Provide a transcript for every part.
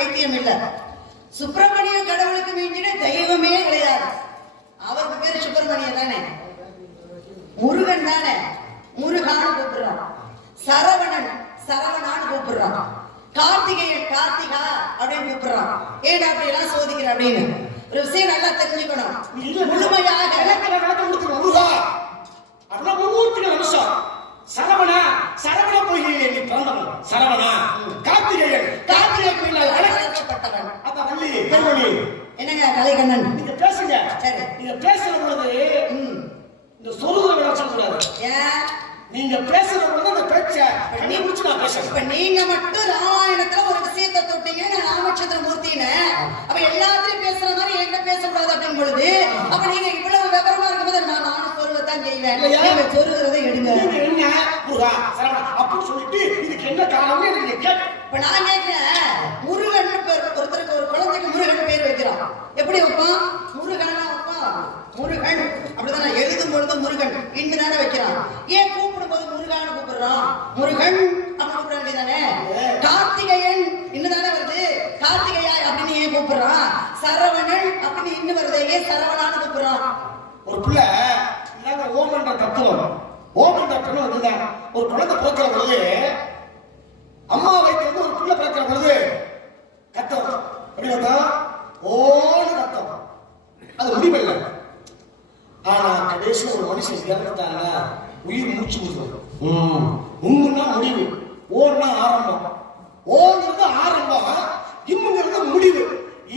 வைத்தியம் இல்ல. சுப்பிரமணிய கடவுளுக்கு மீஞ்சின தெய்வமே கிடையாது. அவருக்கு பேரு சுப்பிரமணிய தானே, முருகன் தானே, முருகான்னு கூப்பிடுறோம். சரவணன் சரவணான்னு கூப்பிடுறோம். கார்த்திகேயன் கார்த்திகா அப்படின்னு கூப்பிடுறோம். ஏன் அப்படி எல்லாம் சோதிக்கிற அப்படின்னு ஒரு விஷயம் நல்லா தெரிஞ்சுக்கணும். முழுமையாக சரவணா சரவண பொய்கையிலே நீ பிறந்தவன் சரவணா. கார்த்திகேயன் கார்த்திகேயன் அழைக்கப்பட்டவன். அப்ப வள்ளி பெண்மணி என்னங்க கலைகண்ணன் நீங்க பேசுங்க. சரி, நீங்க பேசுற பொழுது இந்த சொருகுல வச்சக்கூடாது. ஏன் நீங்க பேசுற பொழுது அந்த பேச்ச நீ முடிச்சு நான் பேசுறேன். இப்ப நீங்க மட்டும் ராமாயணத்துல ஒரு விஷயத்தை தொட்டீங்க, நான் ராமச்சந்திர மூர்த்தின்னு, அப்ப எல்லாத்தையும் பேசுற மாதிரி என்கிட்ட பேசக்கூடாது அப்படின் பொழுது, அப்ப நீங்க இவ்வளவு விவரமா இருக்கும்போது நானும் சொல்லுவதான் செய்வேன். நீங்க சொல்லுறதை எடுங்க. என்ன முருகா சரவணா அப்படின்னு சொல்லிட்டு இதுக்கு என்ன காரணம்னு நீங்க கேட்க. இப்ப நான் கேட்கிறேன், முருகன் ஒருத்தருக்கு ஒரு குழந்தைக்கு முருகன் பேர் வைக்கிறோம். எப்படி வைப்போம்? முருகனா வைப்போம். முருகன் அப்படிதானே எழுதும் பொழுது முருகன் இன்று தானே வைக்கிறான். ஏன் கூப்பிடும் போது முருகான்னு கூப்பிடுறான்? முருகன் அப்படின்னு கூப்பிட வேண்டியதானே. கார்த்திகேயன் இன்னும் தானே வருது, கார்த்திகையா அப்படின்னு ஏன் கூப்பிடுறான்? சரவணன் அப்படின்னு இன்னும் வருது, ஏன் சரவணான்னு கூப்பிடுறான்? ஒரு பிள்ளை இதாங்க ஓமன்ற தத்துவம். ஓமன்ற தத்துவம் இதுதான். ஒரு குழந்தை பிறக்கிற பொழுது அம்மா வயிற்றுல ஒரு பிள்ளை பிறக்கிற பொழுது கத்தம் அப்படி வந்தா ஓன்னு கத்தம். அது முடிவில்லை. ஆனா கடைசி ஒரு மனுஷன் இறந்துட்டாங்க, உயிர் மூச்சு விடுவோம். உண்மைன்னா முடிவு, ஓன்னா ஆரம்பம். ஓங்கிறது ஆரம்பம், இம்முங்கிறது முடிவு.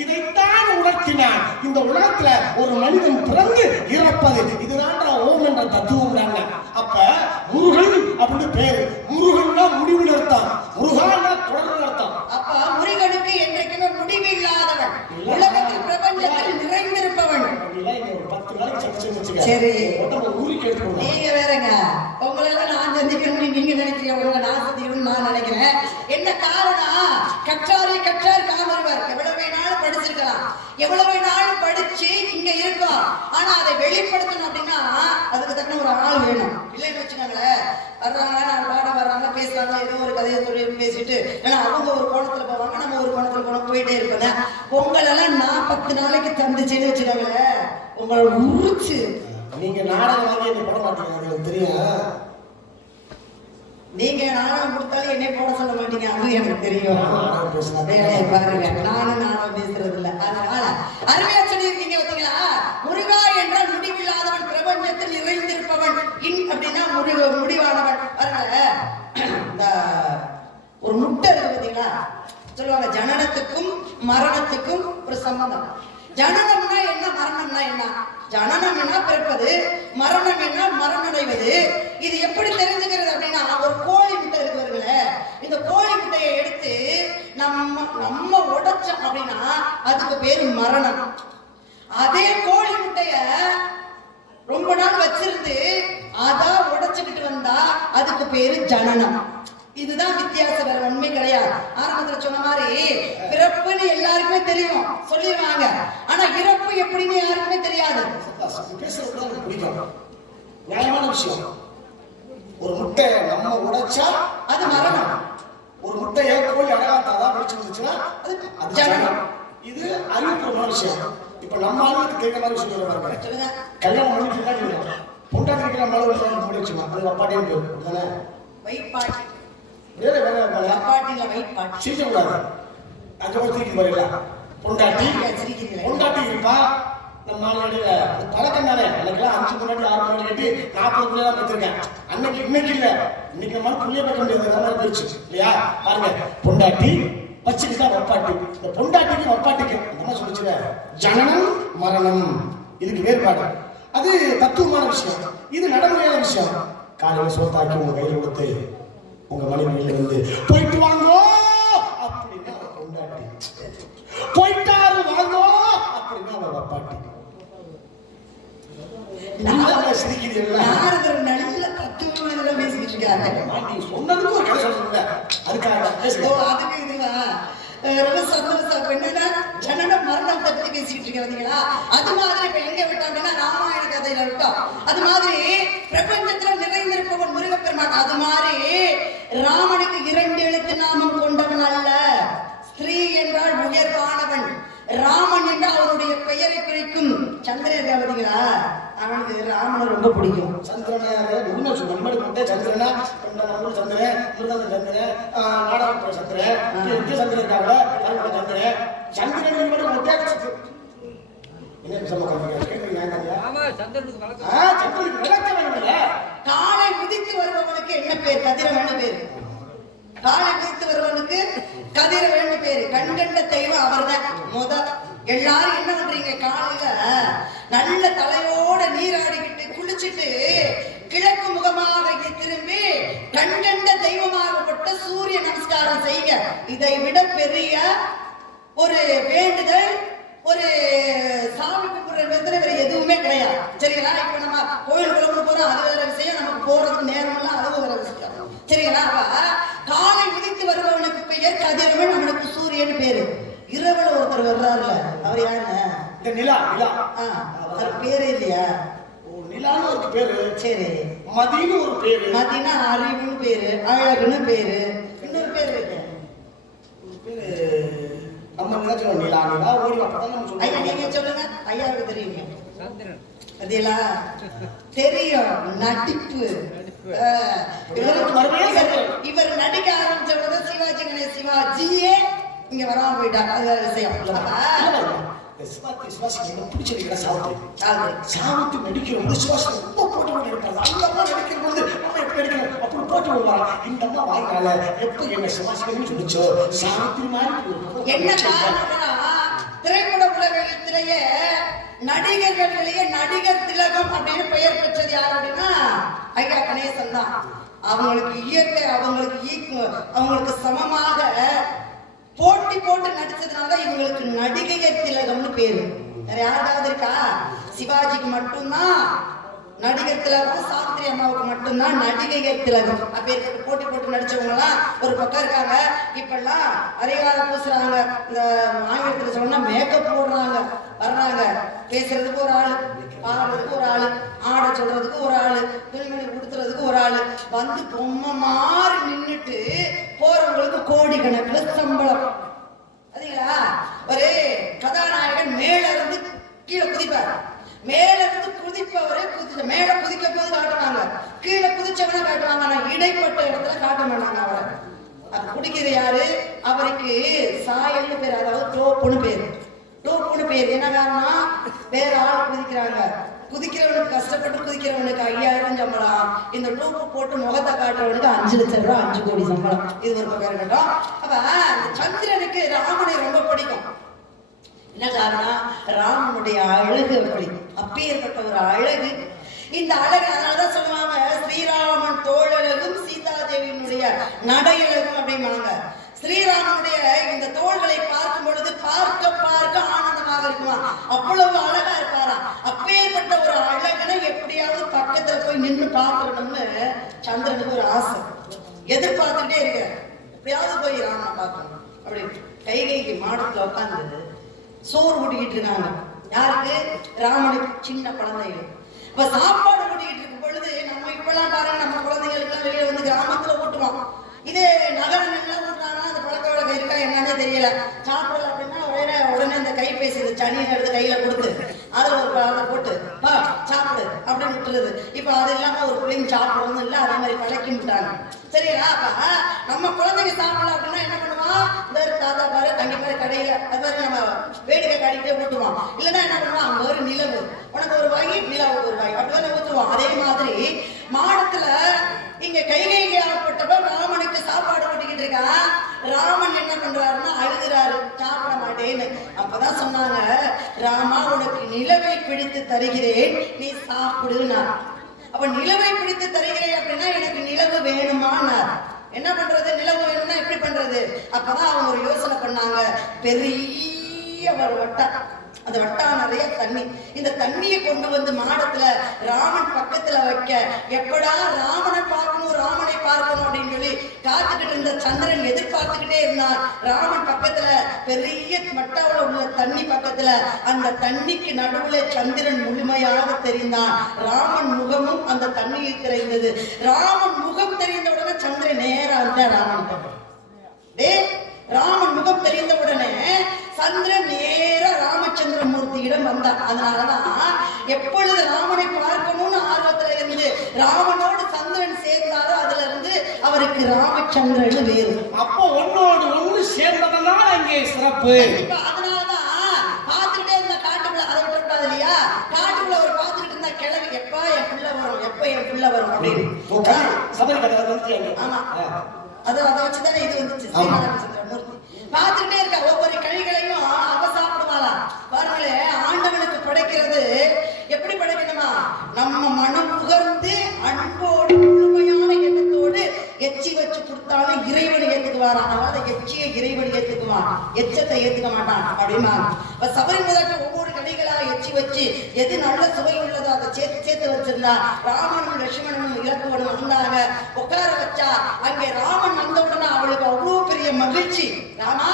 இதைத்தான் உணர்த்தினான். இந்த உலகத்துல ஒரு மனிதன் பிறந்து இறப்பது இதுதான் ஓம் என்ற தத்துவம் தாங்க. அப்ப முருகன் அப்படின்னு பேரு. முருகன்னா முடிவு அர்த்தம், முருகான்னா தொடர்ந்து அர்த்தம். அப்ப முருகனுக்கு என்றைக்குமே முடிவு இல்லாதவன், உலகத்தில் பிரபஞ்சத்தில் நிறைந்திருப்பவன். சரி, நீங்க வேறங்க, உங்களெல்லாம் நான் சந்திக்கணும்னு நீங்க நினைக்கிறீங்க, நான் சந்திக்கணும்னு நான் நினைக்கிறேன். என்ன காரணம்? கற்றாரை கற்றார் காமருவர். எவ்வளவு வேணாலும் படிச்சிருக்கலாம், எவ்வளவு வேணாலும் படிச்சு இங்க இருக்கும். ஆனா அதை வெளிப்படுத்தணும் அப்படின்னா அதுக்கு தக்க ஒரு ஆள் வேணும். இல்லைன்னு வச்சுக்கோங்களேன், வர்றாங்க நான் பாட வர்றாங்க பேசுறாங்க, ஏதோ ஒரு கதையை சொல்லி பேசிட்டு, ஏன்னா அவங்க ஒரு கோணத்துல போவாங்க, நம்ம ஒரு கோணத்துல போன போயிட்டே இருப்போங்க. உங்களெல்லாம் நான் 10 நாளைக்கு தந்துச்சுன்னு வச்சுக்கோங்களேன், உங்களை உரிச்சு. நீங்க நாடகம் வாங்கி என்ன போட மாட்டீங்க, எனக்கு தெரியும். நீங்க நாடகம் கொடுத்தாலும் என்னை போட சொல்ல மாட்டீங்க, அது எனக்கு தெரியும். பாருங்க, நானும் பேசுறது இல்ல. அதனால அருமையா சொல்லியிருக்கீங்க. பார்த்தீங்களா, முருகா என்றால் முடிவில்லாதவன், பிரபஞ்சத்தில் நிறைந்திருப்பவன். அப்படின்னா முடிவானவன். அதனால இந்த ஒரு முட்டை இருக்கு பார்த்தீங்களா, சொல்லுவாங்க ஜனனத்துக்கும் மரணத்துக்கும் ஒரு சம்பந்தம். ஜனனம்னா என்ன, மரணம்னா என்ன? ஜனனம் என்ன பிறப்பது, மரணம் என்ன மரணடைவது. இது எப்படி தெரிஞ்சுக்கிறது அப்படின்னா, ஒரு கோழி முட்டை இருக்குவர்களே, இந்த கோழி முட்டையை எடுத்து நம்ம உடைச்சோம் அப்படின்னா அதுக்கு பேரு மரணம். அதே கோழி முட்டைய ரொம்ப நாள் வச்சிருந்து அதான் உடைச்சுக்கிட்டு வந்தா அதுக்கு பேரு ஜனனம். இதுதான் வித்தியாசம், வேற உண்மை கிடையாது. ஆரம்பத்துல சொன்ன மாதிரி பிறப்புன்னு எல்லாருக்குமே தெரியும், சொல்லிடுவாங்க. ஆனா இறப்பு எப்படின்னு யாருக்குமே தெரியாது. நியாயமான விஷயம். ஒரு முட்டை நம்ம உடைச்சா அது மரணம். ஒரு முட்டையை கோழி அழகாத்தான் உடைச்சு வந்துச்சுன்னா அது ஜனனம். இது அறிவுபூர்வமான விஷயம். இப்ப நம்ம ஆளுக்கு கேட்க மாதிரி சொல்லி பாருங்க. கல்யாணம் பண்ணி பின்னாடி பொண்டாட்டி இருக்கிற மழை பண்ணி வச்சுக்கோ, அது அப்பாட்டே போயிடும். வெயிட் பாட்டி வேற வேற அப்பாட்டில வெயிட் பாட்டி சீக்கிரம் கூடாது. அங்க ஒரு திருப்பி வரல பொண்டாட்டி பொண்டாட்டி இருப்பா. நம்ம ஆளுடைய பழக்கம் தானே. எனக்குலாம் 5 முன்னாடி 6 முன்னாடி கட்டி 40 பிள்ளையா பார்த்துருக்கேன். அன்னைக்கு இன்னைக்கு இல்ல, இன்னைக்கு நம்ம புள்ளிய பார்க்க முடியாது போயிடுச்சு இல்லையா. பாருங்க, பொண்டாட்டி வச்சுக்கிட்டா வப்பாட்டி. இந்த பொண்டாட்டிக்கு வப்பாட்டிக்கு என்ன சொல்லிச்சுல, ஜனனம் மரணம், இதுக்கு வேறுபாடு. அது தத்துவமான விஷயம், இது நடைமுறையான விஷயம். காலையில் சோத்தாக்கி உங்க கையில் கொடுத்து உங்க மனைவியில வந்து போயிட்டு வாங்கோ அப்படின்னா பொண்டாட்டி, போயிட்டாரு வாங்கோ அப்படின்னா அவ வப்பாட்டி. சொன்னதுக்கு ஒரு கதை சொல்லுங்க. அதுக்காக ஜனனம் மரணத்தை பத்தி பேசிட்டு இருக்கீங்களா? அது மாதிரி இப்ப எங்க விட்டோம் அப்படின்னா ராமாயண கதையில விட்டோம். அது மாதிரி பிரபஞ்சத்துல நிறைந்திருப்பவன் முருகப்பெருமான். அது மாதிரி ராமனுக்கு 2 எழுத்து நாமம் கொண்டவன் அல்ல. ஸ்திரீ என்றால் சந்திரன் இருக்கா பாத்தீங்களா, அவனுக்கு ராமனை ரொம்ப பிடிக்கும். சந்திரனாரு உண்மை சொல்லுங்க, நிம்மடி மட்டும் சந்திரனா நம்ம சந்திரன், மிருதங்க சந்திரன், நாடகத்துல சந்திரன், இங்கே சந்திரன் இருக்காங்க, சந்திரன் சந்திரன் நிம்மடி மட்டும் என்ன சொல்ல காலை உதித்து வருபவனுக்கு என்ன பேர்? கதிரவன் பேரு. காலை உதித்து வருவனுக்கு கதிரவன் பேரு. கண்கண்ட தெய்வம் அவர்தான். எல்லாரும் என்ன பண்றீங்க, காலையில நல்ல தலையோட நீராடிக்கிட்டு குளிச்சுட்டு கிழக்கு முகமாக திரும்பி கண்கண்ட தெய்வமாகப்பட்ட சூரிய நமஸ்காரம் செய்ய. இதை விட பெரிய ஒரு வேண்டுதல், ஒரு சாமி கும்பிடுற வேற எதுவுமே கிடையாது. சரிங்களா? இப்ப நம்ம கோயிலுக்குள்ள போறோம், அது வேற விஷயம். நமக்கு போறதுக்கு நேரம் எல்லாம் அது வேற விஷயம். சரிங்களா? காலை உதித்து வருபவனுக்கு பெயர் கதிரவன், அவனுக்கு சூரியன் பேரு. இரவுல ஒருத்தர் வர்றாருல, அவர் யாருங்க? நிலா. நிலா அவர் பேரு இல்லையா? நிலான்னு ஒரு பேரு. சரி. மதின்னு ஒரு பேரு. மதினா அறிவுன்னு பேரு, அழகுன்னு பேரு, இன்னொரு பேரு இருக்கு. ஒரு பேரு நம்ம நினைச்சோம் நிலா. நிலா ஓடி ஐயா நீங்க சொல்லுங்க, ஐயாவுக்கு தெரியுங்க. அதேலா தெரியும். நடிப்பு. இவர் நடிக்க ஆரம்பிச்ச சிவாஜி கணேஷ் சிவாஜியே இங்க வராம போயிட்டாங்க. அது வேற விஷயம். சாமத்து நடிக்கிறவங்க சுவாசம் ரொம்ப போட்டு இருப்பாங்க. அந்த அம்மா நடிக்கிற போது நம்ம எப்படி நடிக்கணும் அப்படி போட்டு வருவாங்க. இந்த அம்மா வாய்க்கால எப்ப என்ன சுவாசிக்கணும்னு சொல்லிச்சோ சாமத்து மாதிரி. என்ன காரணம்னா, திரைப்பட உலகத்திலேயே நடிகர்களிலேயே நடிகர் திலகம் அப்படின்னு பெயர் பெற்றது யார் அப்படின்னா ஐயா கணேசன் தான். அவங்களுக்கு இயற்கை, அவங்களுக்கு ஈக்குவல், அவங்களுக்கு சமமாக போட்டி போட்டு நடிச்சதுனால இவங்களுக்கு நடிகையர் திலகம்னு பேரு. வேற யாராவது இருக்கா? சிவாஜிக்கு மட்டும்தான் நடிகர் திலகம், சாவித்திரி அம்மாவுக்கு மட்டும்தான் நடிகையர் திலகம். அப்ப போட்டி போட்டு நடிச்சவங்க எல்லாம் ஒரு பக்கம் இருக்காங்க. இப்பெல்லாம் அரைகால பூசுறாங்க. இந்த ஆங்கிலத்துல சொன்னா மேக்கப் போடுறாங்க, வர்றாங்க. பேசுறதுக்கு ஒரு ஆளு, பாடுறதுக்கு ஒரு ஆளு, ஆட சொல்றதுக்கு ஒரு ஆளு, துணிமணி கொடுத்துறதுக்கு ஒரு ஆளு, வந்து பொம்மை மாறி நின்றுட்டு போறவங்களுக்கு கோடி கணக்குல சம்பளம். அதுங்களா? ஒரு கதாநாயகன் மேல இருந்து கீழே குதிப்பார். மேல இருந்து குதிப்பவரை மேல குதிக்க போது காட்டுவாங்க, கீழே குதிச்சவனை காட்டுவாங்க. ஆனா இடைப்பட்ட இடத்துல காட்ட மாட்டாங்க அவரை. அது குடிக்கிறது யாரு? அவருக்கு சாயல்னு பேர், அதாவது டோப்புன்னு பேரு. டோப்புன்னு பேர் என்ன காரணம்? வேற ஆள் குதிக்கிறாங்க. குதிக்கிறவனுக்கு, கஷ்டப்பட்டு குதிக்கிறவனுக்கு 5000 சம்பளம். இந்த டூப்பு போட்டு முகத்தை காட்டுறவனுக்கு 5 லட்சம் ரூபாய், 5 கோடி சம்பளம். இது ஒரு பக்கம் இருக்கட்டும். அப்ப சந்திரனுக்கு ராமனை ரொம்ப பிடிக்கும். என்ன காரணம்? ராமனுடைய அழகு அப்படி, அப்பேற்பட்ட ஒரு அழகு. இந்த அழகு அதனாலதான் சொல்லுவாங்க, ஸ்ரீராமன் தோழழகும் சீதாதேவியினுடைய நடையழகும் அப்படிம்பாங்க. ஸ்ரீராமனுடைய இந்த தோள்களை பார்க்கும் பொழுது பார்க்க பார்க்க ஆனந்தமாக இருக்குமா, அவ்வளவு அழகா இருப்பாரா. அப்பேற்பட்ட ஒரு அழகனை எப்படியாவது பக்கத்துல போய் நின்று பார்க்கணும்னு சந்திரனுக்கு ஒரு ஆசை. எதிர்பார்த்துட்டே இருக்க, எப்படியாவது போய் ராமனை பார்க்கணும் அப்படின்னு. கைகைக்கு மாடத்துல உட்காந்து சோறு ஊட்டிக்கிட்டு இருக்காங்க. யாருக்கு? ராமனுக்கு, சின்ன குழந்தைகள். இப்ப சாப்பாடு ஊட்டிக்கிட்டு இருக்கும் பொழுது நம்ம இப்பெல்லாம் பாருங்க, நம்ம குழந்தைகளுக்கு எல்லாம் வெளியே வந்து கிராமத்துல ஊட்டுவோம். இதே நகரங்கள்ல ஊட்டுறாங்கன்னா அந்த பழக்க வழக்கம் இருக்கா என்னன்னே தெரியல. சாப்பிடல அப்படின்னா உடனே அந்த கைபேசி சனியை எடுத்து கையில கொடுத்து அதுல ஒரு அதை போட்டு சாப்பிடு அப்படின்னு விட்டுறது. இப்ப அது இல்லாம ஒரு பிள்ளைங்க சாப்பிடணும் இல்லை, அதே மாதிரி பழக்கி விட்டாங்க. சரிங்களா? அப்ப நம்ம குழந்தைங்க சாப்பிடலாம் அப்படின்னா என்ன பண்ணுவான்? இந்த தாத்தா பாரு, தங்கி பாரு, கடையில அது மாதிரி நம்ம வேடிக்கை காட்டிக்கிட்டே ஊட்டுவோம். இல்லைன்னா என்ன பண்ணுவான்? அங்க ஒரு நிலவு, உனக்கு ஒரு வாங்கி, நிலாவுக்கு ஒரு வாங்கி, அப்படிதான் ஊற்றுவோம். அதே மாதிரி மாடத்துல இங்க கைகையாகப்பட்டவர் ராமனுக்கு சாப்பாடு ஊட்டிக்கிட்டு இருக்கா. ராமன் என்ன பண்றாருன்னா அழுகிறாரு, சாப்பிட மாட்டேன்னு. அப்பதான் சொன்னாங்க, ராமா உனக்கு நிலவை பிடித்து தருகிறேன், நீ சாப்பிடுனா. அப்ப நிலவை பிடித்து தருகிறேன் அப்படின்னா எனக்கு நிலவு வேணுமானார். என்ன பண்றது? நிலவு வேணும்னா எப்படி பண்றது? அப்பதான் அவங்க ஒரு யோசனை பண்ணாங்க. பெரிய ஒரு வட்டம், அந்த வட்டம் நிறைய தண்ணி. இந்த தண்ணியை கொண்டு வந்து மாடத்துல ராமன் பக்கத்துல வைக்க, எப்படா ராமனை பார்க்கணும், ராமனை பார்க்கணும் அப்படின்னு சொல்லி காத்துக்கிட்டு இருந்த சந்திரன் எதிர்பார்த்துக்கிட்டே இருந்தான். ராமன் பக்கத்துல பெரிய மட்டாவில் உள்ள தண்ணி பக்கத்துல, அந்த தண்ணிக்கு நடுவுல சந்திரன் முழுமையாக தெரிந்தான். ராமன் முகமும் அந்த தண்ணியில் தெரிந்தது. ராமன் முகம் தெரிந்த உடனே சந்திரன் நேரா வந்த ராமன் பக்கம். ராமன் முகம் தெரிந்த உடனே சந்திரன் நேர ராமச்சந்திரமூர்த்தியிடம் வந்தார். அதனாலதான் எப்பொழுது ராமனை பார்க்கணும்னு ஆர்வத்துல இருந்து ராமனோடு சந்திரன் சேர்ந்தாரோ அதுல இருந்து அவருக்கு ராமச்சந்திரன் வேறு. அப்போ ஒன்னோடு ஒண்ணு சேர்ந்ததனால இங்கே சிறப்பு. அதனாலதான் பார்த்துக்கிட்டே இருந்த காட்டுக்குள்ள அதை விட்டுக்கூடாது இல்லையா? காட்டுக்குள்ள ஒரு பார்த்துக்கிட்டு இருந்தா கிளவி எப்ப என் பிள்ளை வரும், எப்ப என் பிள்ளை வரும் அப்படின்னு. ஆமா, அதை வச்சுதானே இது வந்துச்சு. ஸ்ரீராமச்சந்திரமூர்த்தி பார்த்துக்கிட்டே இருக்கா ஒவ்வொரு கழிகளையும். அவ சாப்பிடுவாளா பாருங்களேன். ஆண்டவனுக்கு படைக்கிறது எப்படி படைக்கணுமா? நம்ம மனம் புகழ்ந்து அன்போடு முழுமையான எண்ணத்தோடு எச்சி வச்சு கொடுத்தாலும் இறைவனை ஏத்துக்குவாரான். அதனால எச்சியை இறைவனை ஏத்துக்குவான், எச்சத்தை ஏத்துக்க மாட்டான் அப்படின்னா. இப்ப சபரி முதல்ல ஒவ்வொரு கடைகளா எச்சி வச்சு எது நல்ல சுவை உள்ளதோ அதை சேர்த்து வச்சிருந்தா ராமனும் லட்சுமணனும் இலக்குவனும் வந்தாங்க. உட்கார வச்சா அங்கே ராமன் வந்த உடனே அவளுக்கு அவ்வளவு பெரிய மகிழ்ச்சி. ராமா,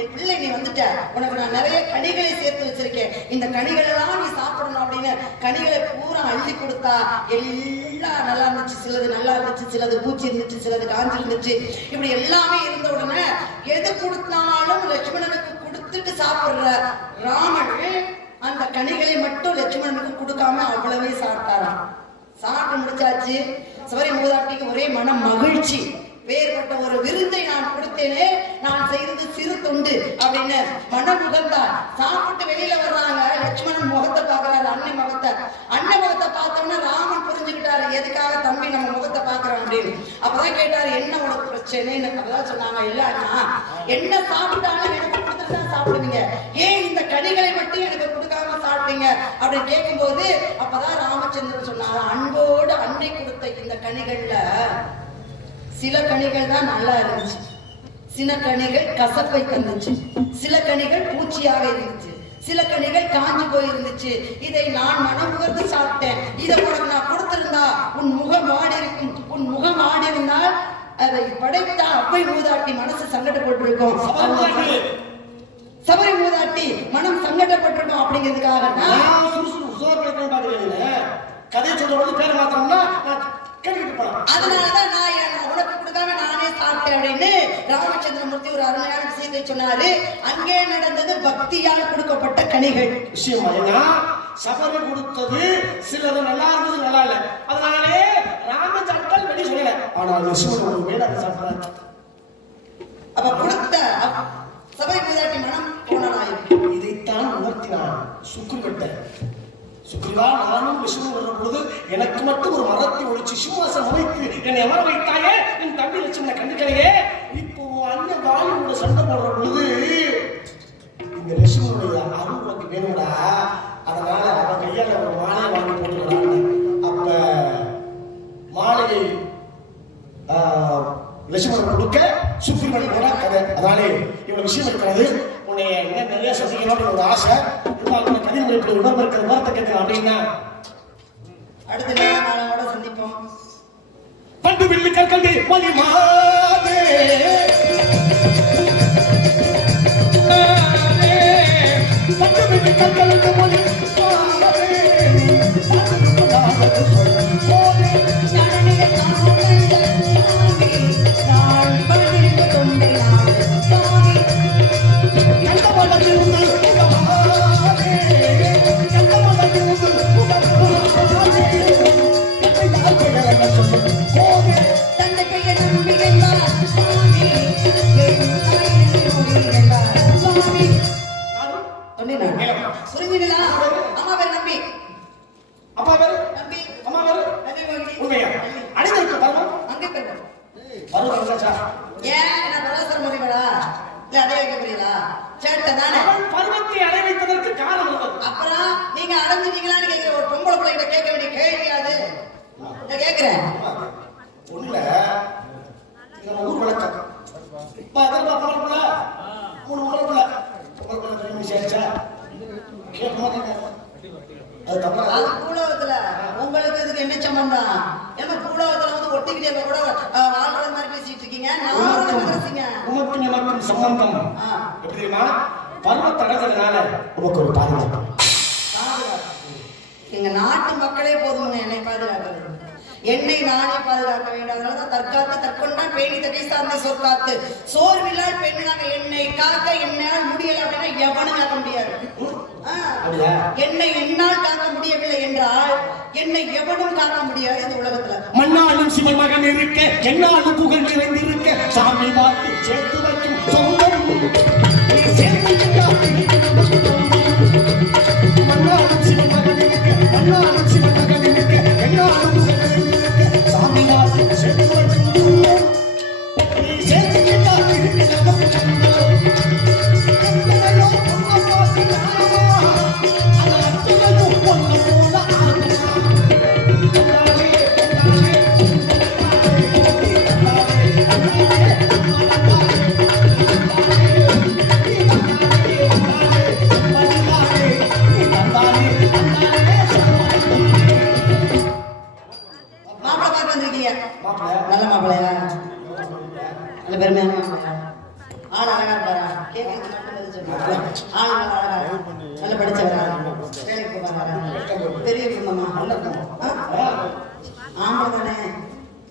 என் பிள்ளை நீ வந்துட்ட, உனக்கு நான் நிறைய கனிகளை சேர்த்து வச்சிருக்கேன், இந்த கனிகள் எல்லாம் நீ சாப்பிடணும் அப்படின்னு கனிகளை பூரா அள்ளி கொடுத்தா எல்லாம் நல்லா இருந்துச்சு. சிலது நல்லா இருந்துச்சு, சிலது பூச்சி இருந்துச்சு, சிலது காஞ்சி இருந்துச்சு. இப்படி எல்லாமே இருந்த உடனே எது கொடுத்தாலும் லட்சுமணனுக்கு கொடுத்துட்டு சாப்பிடுற ராமன் அந்த கனிகளை மட்டும் லட்சுமணனுக்கு கொடுக்காம அவ்வளவே சாப்பிட்டாராம். சாப்பிட்டு முடிச்சாச்சு. சபரி மூதாட்டிக்கு ஒரே மன மகிழ்ச்சி. வேறுபட்ட ஒரு விருந்தை நான் கொடுத்தேனே, நான் செய்தது சிறு தொண்டு அப்படின்னு மனம் முகந்தார். சாப்பிட்டு வெளியில வர்றாங்க. லட்சுமணன் முகத்தை பாக்குறாரு, அண்ணன் முகத்தை. அண்ணன் முகத்தை பார்த்தோம்னா ராமன் புரிஞ்சுக்கிட்டாரு எதுக்காக தம்பி நம்ம முகத்தை பாக்குறான் அப்படின்னு. அப்பதான் கேட்டாரு, என்ன உனக்கு பிரச்சனைன்னு. அப்பதான் சொன்னாங்க, இல்ல அண்ணா, என்ன சாப்பிட்டாலும் எனக்கு கொடுத்துட்டு தான் சாப்பிடுவீங்க, ஏன் இந்த கனிகளை மட்டும் எனக்கு கொடுக்காம சாப்பிட்டீங்க அப்படின்னு கேட்கும்போது அப்பதான் ராமச்சந்திரன் சொன்னாரு, அன்போடு அன்னை கொடுத்த இந்த கனிகள்ல சில கனிகள் தான் நல்லா இருந்துச்சு, சில கனிகள் கசப்பை தந்துச்சு, சில கனிகள் பூச்சியாக இருந்துச்சு, சில கனிகள் காஞ்சி போயிருந்துச்சு. இதை நான் மனம் முகர்ந்து சாப்பிட்டேன். இதை உனக்கு நான் கொடுத்திருந்தா உன் முகம் ஆடி இருக்கும். உன் முகம் ஆடி இருந்தால் அதை படைத்த அப்பை மூதாட்டி மனசு சங்கடப்பட்டிருக்கும். சபரி மூதாட்டி மனம் சங்கடப்பட்டிருக்கும் அப்படிங்கிறதுக்காக கதை சொல்றது பேர மாத்திரம்னா அதனாலதான் நான் உனக்கு கொடுக்காம நானே சாப்பிட்டேன் அப்படின்னு ராமச்சந்திரமூர்த்தி ஒரு அருமையான விஷயத்தை சொன்னாரு. அங்கே நடந்தது பக்தியால் கொடுக்கப்பட்ட கனிகள் விஷயம். சபரி கொடுத்தது சிலது நல்லா இருந்தது, நல்லா இல்ல. அதனாலே ராமச்சந்திரன் வெளியே சொல்லல, ஆனால் லட்சுமணன் மேல சாப்பிட்டார். அப்ப கொடுத்த சபரி மூதாட்டி மனம் போனதாயிருக்கு. இதைத்தான் உணர்த்தினான் சுக்ரீவட்ட. சுக்ரீவா, நானும் விஷ்ணு வரும் பொழுது எனக்கு மட்டும் ஒரு மரத்தை ஒழிச்சு சிம்மாசனம் அமைத்து என்னை அமர வைத்தாயே, என் தம்பி லட்சுமண கண்டுக்கலையே. இப்போ அண்ணன் வாலியோட சண்டை போடுற பொழுது இந்த லட்சுமணனுடைய அருள் உனக்கு வேணும்டா, அதனால அவன் கையால ஒரு மாலையை வாங்கி போட்டுக்கிறாங்க. அப்ப மாலையை லட்சுமணன் கொடுக்க சுக்ரீவன் போன கதை. அதனாலே இவ்வளவு விஷயம் இருக்கிறது. உன்னை நிறைய சந்திக்கணும் ஒரு ஆசை இருந்தாலும் கதிமுறை உணர்வு இருக்கிற வார்த்தை கேட்கலாம் அப்படின்னா அடுத்த நேரங்களோட சந்திப்போம். பண்டு வில்லு கல்வி மலிமாதே பண்டு வில்லு கல்வி மலி புரிஞ்சுங்களா? அம்மா பேர் நம்பி, அப்பா பேர் நம்பி, அம்மா பேர் நம்பி. உண்மையா அடிதற்கு வரணும் அங்கே பேர் வருவாங்க. ஏன் நான் பரவசர முடிவடா இல்ல அடைய வைக்க புரியுதா? சேட்டை தானே. பருவத்தை அடை வைத்ததற்கு காரணம் இருந்தது. அப்புறம் நீங்க அடைஞ்சிட்டீங்களான்னு கேட்கிற ஒரு பொம்பளை பிள்ளை கிட்ட கேட்க வேண்டிய கேள்வியாது நான் கேட்கிறேன். ஒண்ணுல ஊர் வழக்கம் பரப்புல 3 முறைக்குள்ள சேர்ச்சா கேட்க மாட்டேங்க. அது பூலோகத்துல உங்களுக்கு இதுக்கு என்ன சம்பந்தம்? ஏன்னா பூலோகத்துல வந்து ஒட்டிக்கிட்டே கூட வாழ்ற மாதிரி பேசிட்டு இருக்கீங்க. உனக்கு எனக்கு சம்பந்தம் எப்படி தெரியுமா? பருவத்தை அடைஞ்சதுனால உனக்கு ஒரு பாதுகாப்பு. எங்க நாட்டு மக்களே போதும் என்னை பாதுகாக்கிறது. என்னை நானே பாதுகாக்க வேண்டும். அதனாலதான் தற்காத்து தற்கொண்டான் பேணி தகை சார்ந்த சொற்காத்து சோர்வில்லால் பெண்ணாக என்னை காக்க என்னால் முடியல அப்படின்னா எவனும் காக்க முடியாது. என்னை என்னால் காக்க முடியவில்லை என்றால் என்னை எவனும் காக்க முடியாது இந்த உலகத்துல. மண்ணாலும் சிவன் மகன் இருக்க என்னாலும் புகழ் நிறைந்திருக்க சாமி வாட்டி சேர்த்து வைக்கும் சொந்தம் நீ சேர்த்துக்கிட்டால் மண்ணாலும் சிவன் மகன் இருக்க மண்ணாலும் சிவன் மகன் இருக்க என்னாலும் புகழ் நிறைந்திருக்க சாமி வாட்டி சேர்த்து வைக்கும் சொந்தம் நீ சேர்த்துக்கிட்டால் இருக்கு நமக்கு சொந்தம் எத்தனையோ பொண்ணை பார்த்து நானமா அந்த அத்தனையும் பொண்ணை போல மாப்பிள்ளை பார்க்க வந்திருக்கீங்க. நல்ல மாப்பிள்ளையா? நல்ல பெருமையான மாப்பிள்ளையா? ஆள் அழகா இருப்பாரா? கேட்கறது மட்டும் பதில் சொல்லுங்க. ஆள் நல்லா அழகா இருக்கா? நல்ல படிச்சவரா? வேலைக்கு போறாரா? பெரிய குடும்பமா? ஆம்பளை தானே?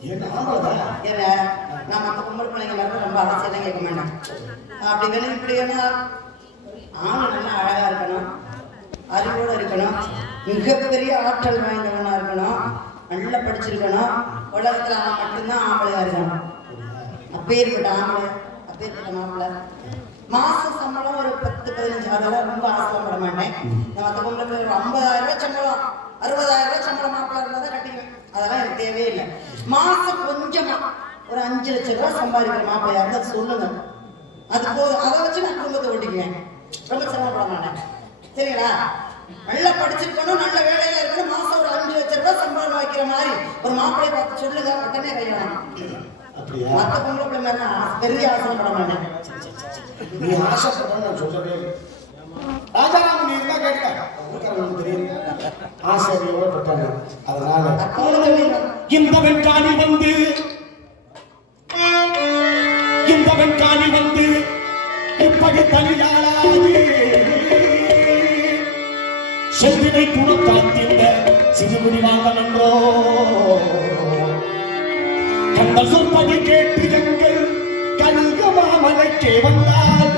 ஏன் நான் மற்ற பொம்பளை பிள்ளைங்க மாதிரி ரொம்ப அவசியம் கேட்க மாட்டேன். அப்படி வேணும் இப்படி வேணும். ஆள் நல்லா அழகா இருக்கணும், அறிவோட இருக்கணும், மிகப்பெரிய ஆற்றல் வாய்ந்தவனா இருக்கணும், நல்லா படிச்சிருக்கணும். உலகத்துல மட்டும்தான் ஆம்பளையா இருக்கணும். அப்பேற்பட்ட ஆம்பளை, அப்பேற்பட்ட மாப்பிள்ளை. மாச சம்பளம் ஒரு 10-15 அதெல்லாம் ரொம்ப ஆசைப்பட மாட்டேன். நான் மற்ற பொம்பளை 50,000 ரூபாய் சம்பளம் 60,000 ரூபாய் சம்பளம் மாப்பிள்ளை இருந்தா தான் கட்டிக்குவேன். அதெல்லாம் எனக்கு தேவையே இல்லை. மாசம் கொஞ்சமா ஒரு 5 லட்சம் ரூபாய் சம்பாதிக்கிற மாப்பிள்ளையா இருந்தா சொல்லுங்க. அது போதும். அதை வச்சு நான் குடும்பத்தை ஓட்டிக்குவேன். ரொம்ப சிரமப்பட மாட்டேன். சரிங்களா? நல்லா படிச்சிருக்கணும், நல்ல வேலையில இருக்கணும், மாசம் ஒரு 5 லட்சம் ரூபாய் சம்பளம் வைக்கிற மாதிரி ஒரு மாப்பிள்ளையை பார்த்து சொல்லுங்க. உடனே கல்யாணம். மற்ற பொம்பளை பிள்ளை மாதிரி நான் பெரிய ஆசைப்பட மாட்டேன். நீ ஆசைப்படணும் சொல்லவே இல்லை. ராஜாராமன் நீ இருந்தா கேட்க தெரியும் ஆசையோட பட்டாங்க. அதனால இந்த வெண்காணி வந்து இப்படி தனியாளாது செந்தினை குணத்தாத்திருந்த சிறுகுடி வாங்கலன்றோ கண்கள் சொற்படி கேட்டு எங்கள் கழுக மாமலைக்கே வந்தால்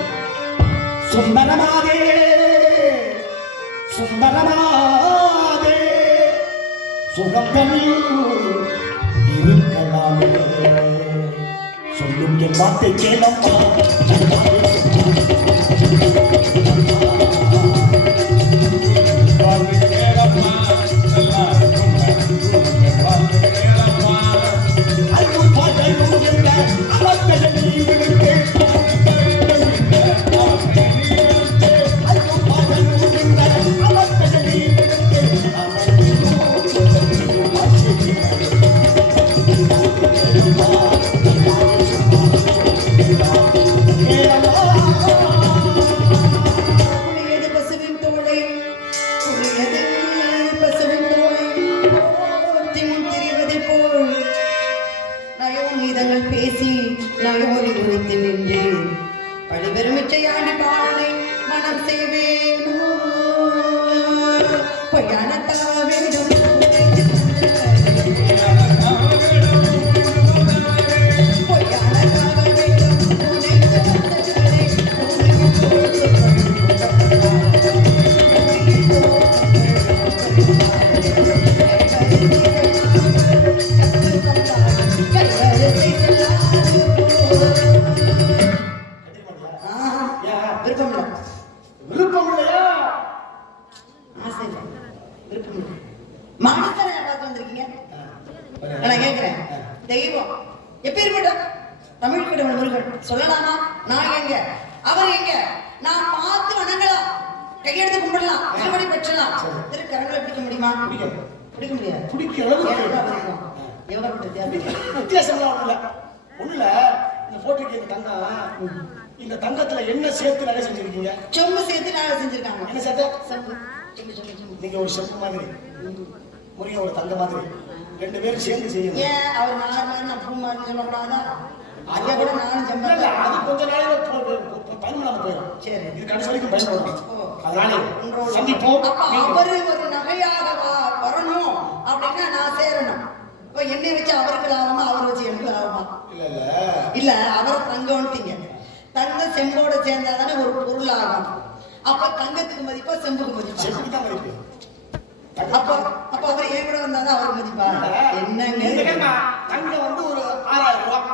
சுந்தரமாதே சுகந்தமிழ் இருக்கலாமே சொல்லும் என் வார்த்தை கேளம்மா. பேசி நகமொழி குறித்து நின்று பழிபெருமிச்சையாண்டி பாடலை மனம் செய்வேனோ பொய்யானத்தாக வேண்டும் விருப்பம் இல்லையா? ஆசை விருப்பம் இல்லை. மானத்தனை பார்த்து வந்திருக்கீங்க. நான் கேட்கிறேன், தெய்வம் எப்பேற்பட்ட தமிழ் கடவுள் முருகன் சொல்லலாமா? நான் எங்க, அவர் எங்க? நான் பார்த்து வணங்கலாம், கையெடுத்து கும்பிடலாம், திருமணி பெற்றலாம். திருக்கரங்களை பிடிக்க முடியுமா? பிடிக்க முடியாது. எவ்வளவு வித்தியாசம் ஒண்ணுல இந்த போட்டோக்கு இந்த தங்கத்துல என்ன சேர்த்து நகை செஞ்சிருக்கீங்க? சொம்பு சேர்த்து நகை செஞ்சிருக்காங்க. என்ன சேர்த்து? செம்பு. நீங்க ஒரு செம்பு மாதிரி, முருகன் ஒரு தங்க மாதிரி, 2 பேரும் சேர்ந்து செய்யணும். ஏன் அவர் நார் மாதிரி நான் பூ மாதிரி சொல்லக்கூடாதா? அதை கூட நானும் செம்பு இல்ல, அது கொஞ்ச நாளையில பயன்படாம போயிடும். சரி, இது கடைசி வரைக்கும் பயன்படும். அதனால சந்திப்போம். அவரு ஒரு நகையாக வரணும் அப்படின்னா நான் சேரணும். இப்ப என்னை வச்சு அவருக்கு லாபமா, அவர் வச்சு எனக்கு லாபமா? இல்ல அவர் தங்கம்ட்டீங்க. தங்க செம்போட சேர்ந்தாதானே ஒரு பொருள் ஆகும். அப்ப தங்கத்துக்கு மதிப்பா செம்புக்கு மதிப்பா? செம்புக்கு தான் மதிப்பு. அப்ப அப்ப அவர் ஏன் கூட வந்தாதான் அவர் மதிப்பா என்னங்க தங்கம் வந்து ஒரு 6000 ரூபாய்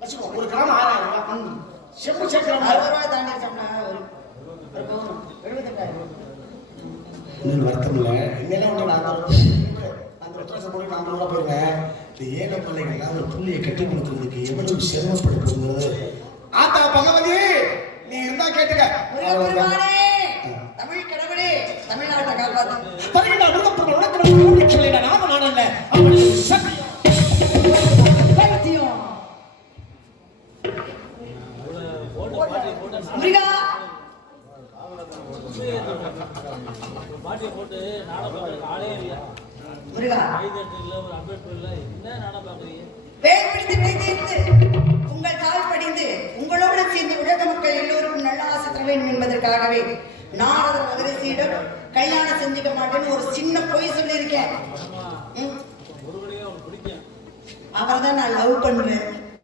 வச்சுக்கோ, ஒரு கிராம் 6000 ரூபாய். செம்பு சேர்க்கிறோம் 60 ரூபாய் தாண்டி சொன்னா ஒரு 78,000 இன்னும் வருத்தம் இல்லை. இன்னெல்லாம் வந்து நான் அந்த ட்ரெஸ் போட்டு நான் நல்லா போயிருவேன். இந்த ஏழை பிள்ளைகள்லாம் ஒரு புள்ளியை கட்டி கொடுக்கறதுக்கு எவ்வளவு சிரமப்படுத்துறது. ஆத்தா பகவதி நீ இருந்தா கேட்டுக்க. தமிழ் கடவுளே, தமிழ்நாட்டை காப்பாத்து. பரிகண்டா முருகப்பெருமான் உனக்கு சொல்லிட நாம நான் இல்ல அவனுக்கு சத்தியம் பைத்தியம். முருகா முருகா பேர் பிடித்து பிடித்து உங்கள் கால் படிந்து உங்களோடு சேர்ந்து உலக மக்கள் எல்லோருக்கும் நல்ல ஆசை தர வேண்டும் என்பதற்காகவே நாரதர் மகரிஷியிடம் கல்யாணம் செஞ்சுக்க மாட்டேன்னு ஒரு சின்ன பொய் சொல்லியிருக்கேன். அவர்தான் நான் லவ் பண்ணுவேன்.